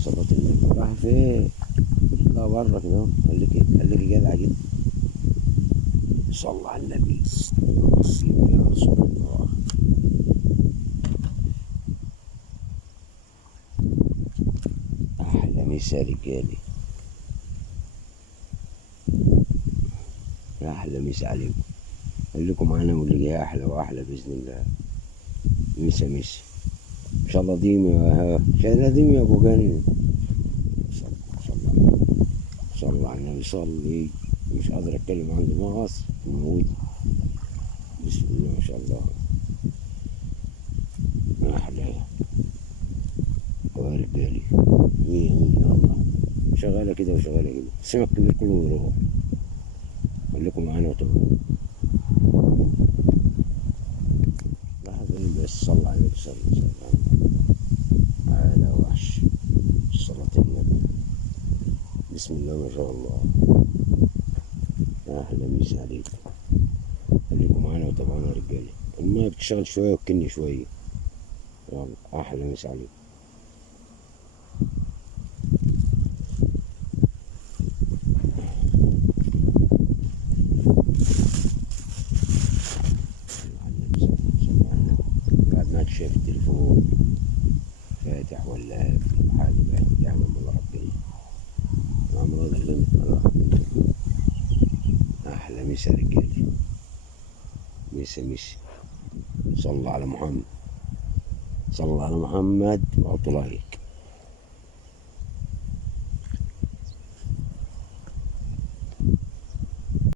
صلاة النبي راح فين؟ لا بره كده، خليكي جدع جدا. صلى على النبي. يا رسول الله. أحلى مسا رجالي، أحلى مسا عليكم. خليكم معانا واللي جاي أحلى وأحلى بإذن الله. مسا مسا إن شاء الله ديم إن شاء الله ديم يا أبو جن. صلى صلى على النبي صلي. مش قادر أتكلم، عندي مغص موت. بسم الله ما شاء الله. أحلى ورجالي. مية مية والله. شغالة كده وشغالة كده، السمك الكبير كله يروح. خليكم معانا وتابعوا. لحظة بس صلى على النبي صلى على وحش صلاة النبي. بسم الله ما شاء الله. أهلا مسا عليكم. خليكم معانا وتابعونا يا رجالي. المية بتشتغل شوية وتكني شوية. يلا أحلى مسا عليكم. بعد ما شايف التليفون فاتح ولا قافل حاجة بقى يعني من ربنا. الأمراض اللي مثل أحلى مسا رجالي. مسا مسا. صلى على محمد، صلى على محمد وعطوا لايك.